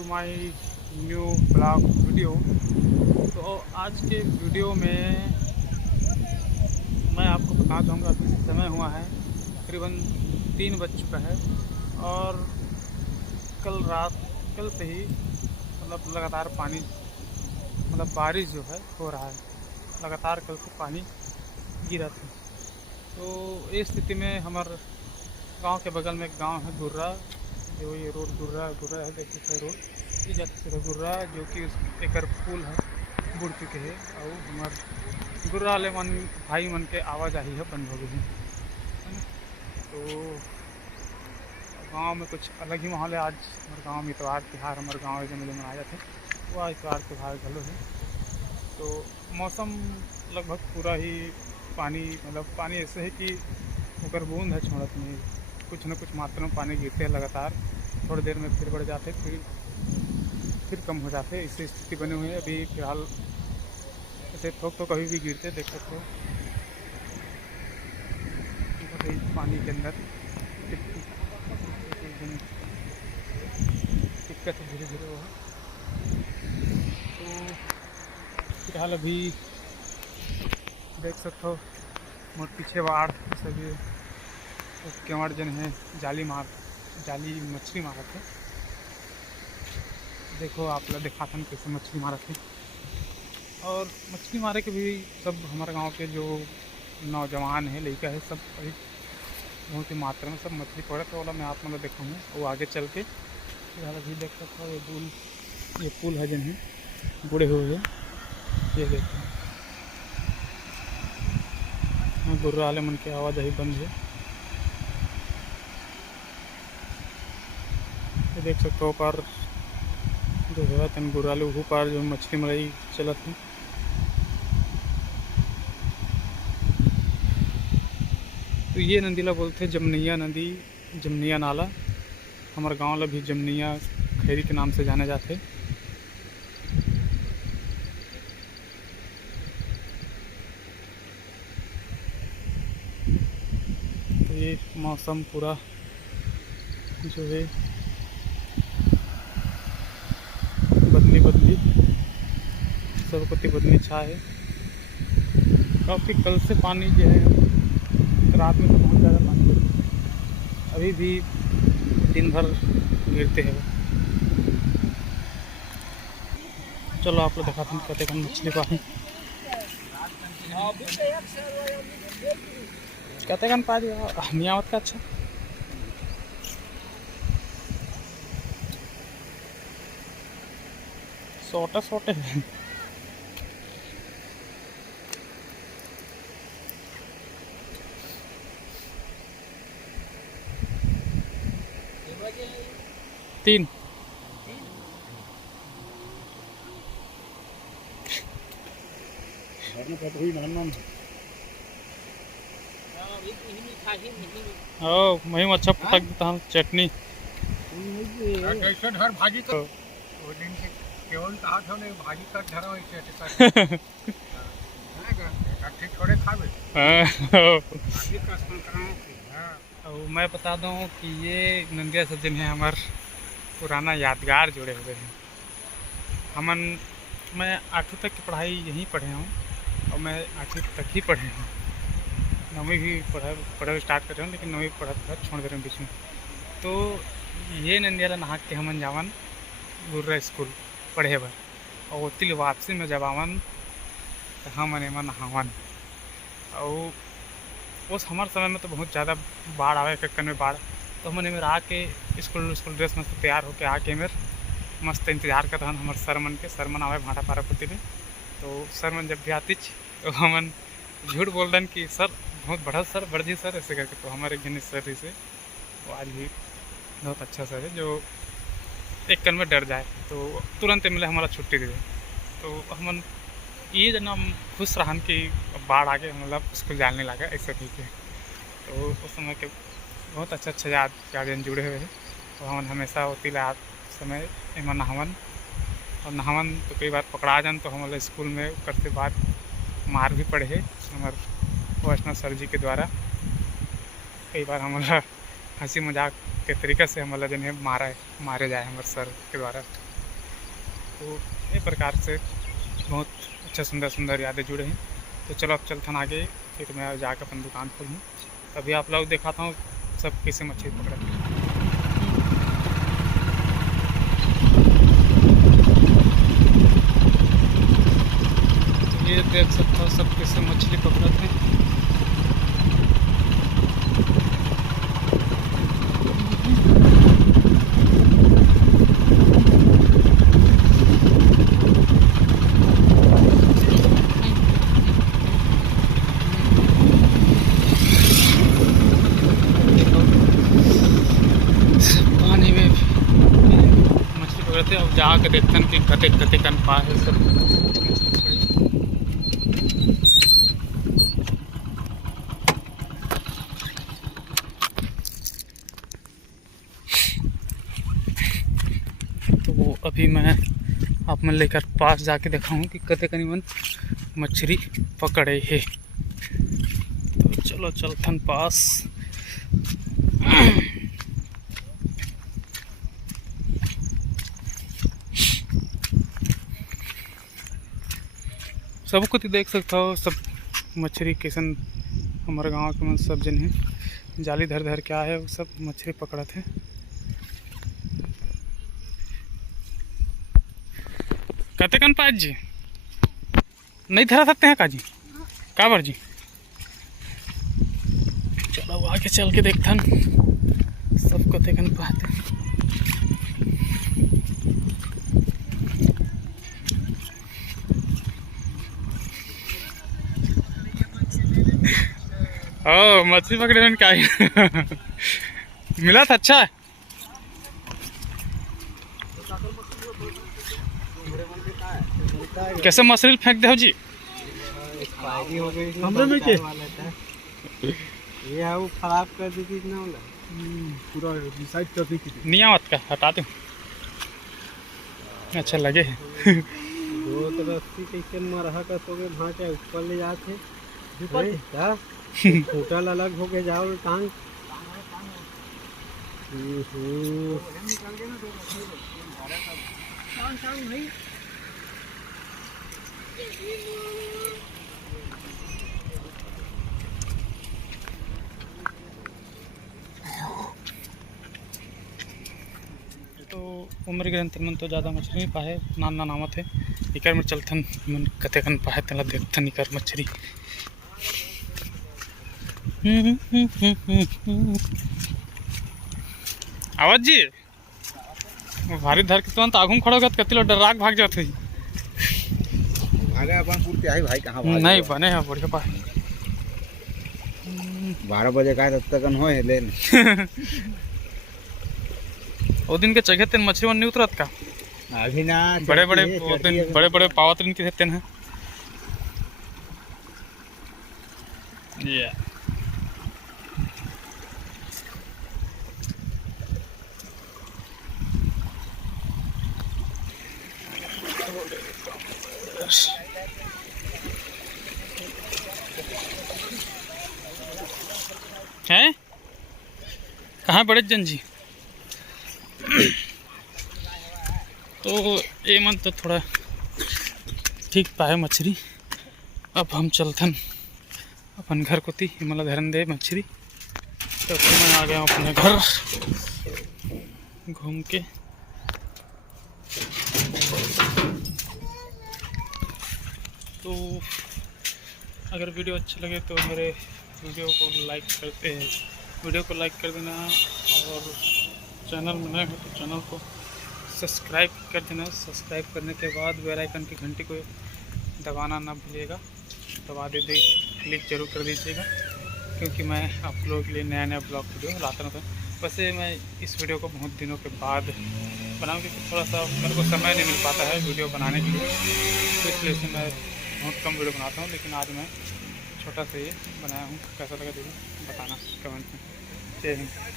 To my new blog video. तो आज के वीडियो में मैं आपको बताना चाहूँगा अभी समय हुआ है तकरीबन 3 बज चुका है और कल से ही लगातार पानी बारिश जो है हो रहा है। लगातार कल से पानी गिरा था। तो इस स्थिति में हमारे गांव के बगल में एक गांव है गुर्रा, जो ये रोड गुर्रा है, देखिए रोड ये जाती है गुर्रा, जो कि एक पुल है बुड़ चुके है और हमारे गुर्रा वाले भाई मन के आवाजाही है बंद हो गई है ना। तो गांव में कुछ अलग ही माहौल है। आज हमारे गांव में इतवार त्यौहार हमारे गाँव में मनाया जाते वह इतवार त्यौहार घलो है। तो मौसम लगभग पूरा ही पानी ऐसे है कि ऊपर बूंद है छोड़त नहीं, कुछ न कुछ मात्रा में पानी गिरते हैं लगातार। थोड़ी देर में फिर बढ़ जाते, फिर कम हो जाते। इससे स्थिति बनी हुई है अभी फिलहाल। ऐसे थोक तो कभी भी गिरते, देख सकते हो पानी के अंदर दिक्कत है धीरे धीरे वो। तो फिलहाल अभी देख सकते हो मोर पीछे बाढ़ सभी केवड़ जन है जाली मछली मारा थे। देखो आप लोग दिखाते हैं कैसे मछली मारा थे। और मछली मारे के भी सब हमारे गांव के जो नौजवान है लड़का है सब अभी बहुत ही मात्रा में सब मछली पकड़े थे। वाला मैं आप लोग देखूँगा वो आगे चल के। फिलहाल अभी देख सकते हो ये पुल है जन है बूढ़े हुए हैं, ये देखो गुर्रा वाले मन की आवाज़ ही बंद है। ये देख सकते हो पार जो है तन गुर्रा वाले वो पार जो मछली मलाई चलत है। तो ये नदी ला बोलते जमनिया नदी, जमनिया नाला। हमारे गांव ला भी जमनिया खैरी के नाम से जाने जाते। तो ये मौसम पूरा जो है बदली सब कुछ बदली छा है। काफ़ी कल से पानी जो है रात में तो बहुत ज़्यादा पानी गिरता है, अभी भी दिन भर गिरते हैं। चलो आप लोग दिखाते हैं कहते हैं मछली पानी कहते हैं पा नियामत का। अच्छा सोटे है। तीन महिम अच्छा पटक देता हम चटनी भाजी तो केवल भाजी का धरा थोड़े खावे। और मैं बता दूं कि ये नंदिया सब दिन है हमार पुराना यादगार जुड़े हुए हैं। मैं 8वीं तक की पढ़ाई यहीं पढ़े हूँ और मैं 8वीं तक ही पढ़े हूँ। 9वीं भी पढ़ा स्टार्ट कर रहे हूँ, लेकिन 9वीं पढ़ा छोड़ दे रहे हैं बीच में। तो ये नंदियाला नहाक के हमन जावन गुर्रा स्कूल पढ़े बर और तिल वापसी में जब आवन तो हमन एमा नहावन। और उस हमारे समय में तो बहुत ज़्यादा बाढ़ आवे कक्कन में बाढ़, तो हमने मेरे आके स्कूल ड्रेस मस्त तैयार होके आके मेरे मस्त इंतज़ार करता हन हमारे सर मन आवे भाटा पारा पुती में। तो सर मन जब भी आती तो हमन झूठ बोल रहे कि सर बहुत बड़ा सर बड़जी सर ऐसे करके। तो हमारे एक जन सर से वो आज भी बहुत अच्छा सर है, जो एक कन में डर जाए तो तुरंत मिले हमारा छुट्टी दे दे। तो हमन ये जना खुश रहन कि बाढ़ आगे स्कूल जाने लगा ऐसा ठीक है। तो उस समय के बहुत अच्छा यादें जुड़े हुए हैं। तो हम हमेशा होती ला समय एमा नहावन और नहावन तो कई बार पकड़ा जान तो हमारे स्कूल में करते बाद मार भी पड़े है हमारे वैष्णव सर जी के द्वारा। कई बार हमारा हंसी मजाक के तरीक़े से हमारा जन है मारे जाए हमारे सर के द्वारा। तो ये प्रकार से बहुत अच्छा सुंदर सुंदर यादें जुड़े हैं। तो चलो अब चलते हैं आगे, फिर मैं जाकर अपन दुकान खोलूँ। अभी आप लोग दिखाता हूँ सब कैसे मछली पकड़े। तो ये देख सकते हो सब कैसे मछली पकड़ते हैं। पानी में मछली पकड़ते हैं। अब जाके देखते हैं कि कते कते कन पा है सब मछली पकड़ी। तो वो अभी मैं आप मन लेकर पास जाके दिखाऊं कि कते करीबन मछली पकड़े है। तो चलो चलथन पास। सब कुछ देख सकता हो, सब मछली कैसन हमारे गांव के मन सब जन है जाली धर धर के आए, वो सब मछली पकड़त है। कहते कन पाज जी नहीं धरा सकते हैं काजी काबर जी। चलो आगे चल के देखथन सब कते कन पाते। ओ मछली पकड़े में क्या मिला था। अच्छा कैसे मछली फेंक दे जी हमरे में के ये है वो खराब कर दी थी ना वाला पूरा डिसाइड कर दी थी। नहीं आवत का हटा दो। अच्छा लगे दो तो रस्सी कैसे मरहा का सोगे भाटे ऊपर ले जाते ऊपर क्या होटल अलग हो के जाओ टांग। तो उम्र ग्रंथ मन तो ज़्यादा मछली नहीं पाए नाना नामत है इकर में चलथन मन कते कन पाए तेला देखथन इकर मछली। आवाज जी भारी धर के तुरंत आगू खड़ा होगा कति लो डराक भाग जाते ही। अरे अपन पूर्ति आई भाई कहाँ नहीं बने हैं बढ़िया पाए 12 बजे का तब तक हो लेन वो दिन के जगह तेन मछली नहीं उतरत का अभी ना बड़े बड़े पावत दिन के देते हैं। ये हैं कहाँ बड़े जन जी। तो ये मन तो थोड़ा ठीक पाए मछली। अब हम चलथन अपन घर को थी हिमालय धरन दे मछली। तो मैं आ गया अपने घर घूम के। तो अगर वीडियो अच्छा लगे तो मेरे वीडियो को लाइक करते हैं, वीडियो को लाइक कर देना और चैनल में नए हो तो चैनल को सब्सक्राइब कर देना। सब्सक्राइब करने के बाद बेल आइकन की घंटी को दबाना ना भूलिएगा, दबा दे क्लिक जरूर कर दीजिएगा क्योंकि मैं आप लोगों के लिए नया नया ब्लॉग वीडियो लाता रहता हूँ। वैसे मैं इस वीडियो को बहुत दिनों के बाद बनाऊँ क्योंकि थोड़ा सा मेरे को समय नहीं मिल पाता है वीडियो बनाने के लिए, तो इसलिए से मैं बहुत कम वीडियो बनाता हूँ। लेकिन आज मैं छोटा सा ये बनाया हूँ, कैसा लगा जरूर बताना कमेंट में। जय हिंद।